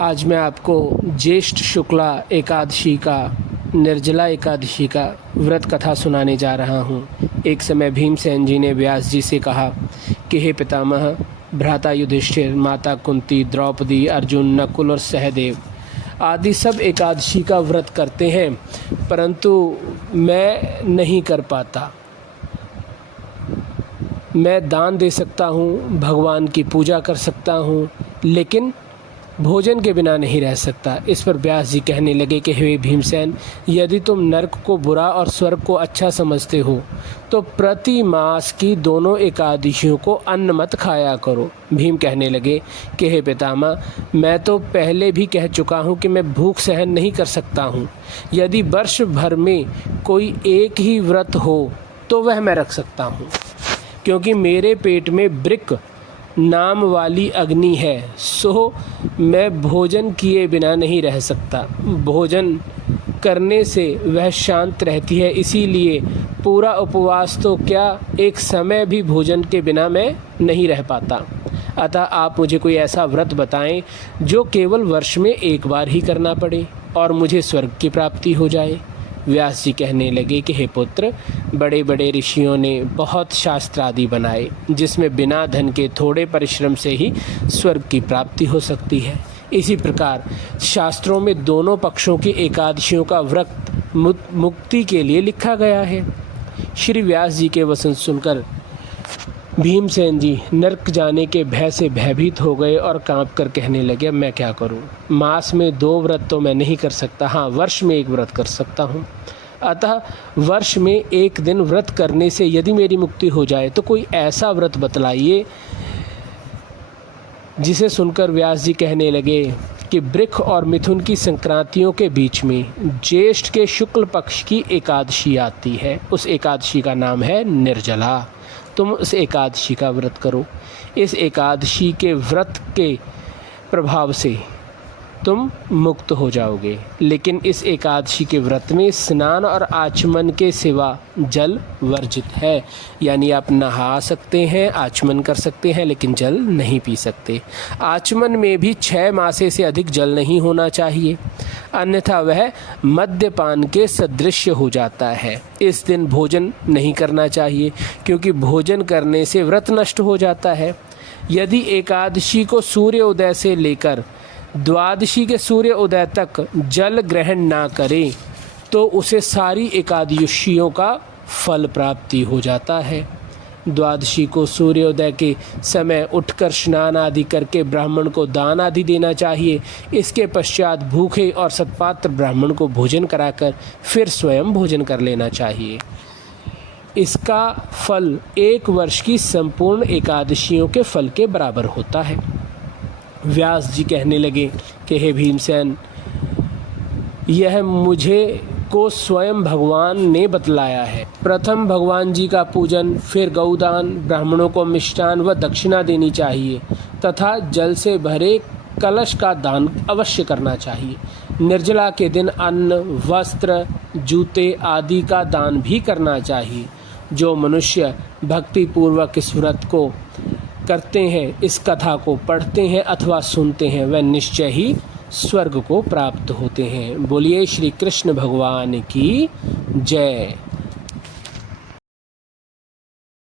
आज मैं आपको ज्येष्ठ शुक्ला एकादशी का निर्जला एकादशी का व्रत कथा सुनाने जा रहा हूँ। एक समय भीमसेन जी ने व्यास जी से कहा कि हे पितामह, भ्राता युधिष्ठिर, माता कुंती, द्रौपदी, अर्जुन, नकुल और सहदेव आदि सब एकादशी का व्रत करते हैं, परंतु मैं नहीं कर पाता। मैं दान दे सकता हूँ, भगवान की पूजा कर सकता हूँ, लेकिन भोजन के बिना नहीं रह सकता। इस पर व्यास जी कहने लगे कि हे भीमसेन, यदि तुम नरक को बुरा और स्वर्ग को अच्छा समझते हो तो प्रति मास की दोनों एकादशियों को अन्न मत खाया करो। भीम कहने लगे कि हे पितामह, मैं तो पहले भी कह चुका हूँ कि मैं भूख सहन नहीं कर सकता हूँ। यदि वर्ष भर में कोई एक ही व्रत हो तो वह मैं रख सकता हूँ, क्योंकि मेरे पेट में वृक नाम वाली अग्नि है, सो मैं भोजन किए बिना नहीं रह सकता। भोजन करने से वह शांत रहती है, इसीलिए पूरा उपवास तो क्या, एक समय भी भोजन के बिना मैं नहीं रह पाता। अतः आप मुझे कोई ऐसा व्रत बताएं जो केवल वर्ष में एक बार ही करना पड़े और मुझे स्वर्ग की प्राप्ति हो जाए। व्यास जी कहने लगे कि हे पुत्र, बड़े बड़े ऋषियों ने बहुत शास्त्र आदि बनाए जिसमें बिना धन के थोड़े परिश्रम से ही स्वर्ग की प्राप्ति हो सकती है। इसी प्रकार शास्त्रों में दोनों पक्षों की एकादशियों का व्रत मुक्ति के लिए लिखा गया है। श्री व्यास जी के वचन सुनकर भीमसेन जी नरक जाने के भय से भयभीत हो गए और कांप कर कहने लगे, अब मैं क्या करूं? मास में 2 व्रत तो मैं नहीं कर सकता, हाँ वर्ष में 1 व्रत कर सकता हूं। अतः वर्ष में 1 दिन व्रत करने से यदि मेरी मुक्ति हो जाए तो कोई ऐसा व्रत बतलाइए। जिसे सुनकर व्यास जी कहने लगे कि वृक्ष और मिथुन की संक्रांतियों के बीच में ज्येष्ठ के शुक्ल पक्ष की एकादशी आती है। उस एकादशी का नाम है निर्जला। तुम उस एकादशी का व्रत करो। इस एकादशी के व्रत के प्रभाव से तुम मुक्त हो जाओगे। लेकिन इस एकादशी के व्रत में स्नान और आचमन के सिवा जल वर्जित है, यानी आप नहा सकते हैं, आचमन कर सकते हैं, लेकिन जल नहीं पी सकते। आचमन में भी 6 मासे से अधिक जल नहीं होना चाहिए, अन्यथा वह मद्यपान के सदृश हो जाता है। इस दिन भोजन नहीं करना चाहिए, क्योंकि भोजन करने से व्रत नष्ट हो जाता है। यदि एकादशी को सूर्य उदय से लेकर द्वादशी के सूर्य उदय तक जल ग्रहण ना करे तो उसे सारी एकादशियों का फल प्राप्ति हो जाता है। द्वादशी को सूर्योदय के समय उठकर स्नान आदि करके ब्राह्मण को दान आदि देना चाहिए। इसके पश्चात भूखे और सत्पात्र ब्राह्मण को भोजन कराकर फिर स्वयं भोजन कर लेना चाहिए। इसका फल 1 वर्ष की संपूर्ण एकादशियों के फल के बराबर होता है। व्यास जी कहने लगे कि हे भीमसेन, यह मुझे को स्वयं भगवान ने बतलाया है। प्रथम भगवान जी का पूजन, फिर गौदान, ब्राह्मणों को मिष्टान व दक्षिणा देनी चाहिए तथा जल से भरे कलश का दान अवश्य करना चाहिए। निर्जला के दिन अन्न, वस्त्र, जूते आदि का दान भी करना चाहिए। जो मनुष्य भक्ति पूर्वक इस व्रत को करते हैं, इस कथा को पढ़ते हैं अथवा सुनते हैं, वह निश्चय ही स्वर्ग को प्राप्त होते हैं। बोलिए श्री कृष्ण भगवान की जय।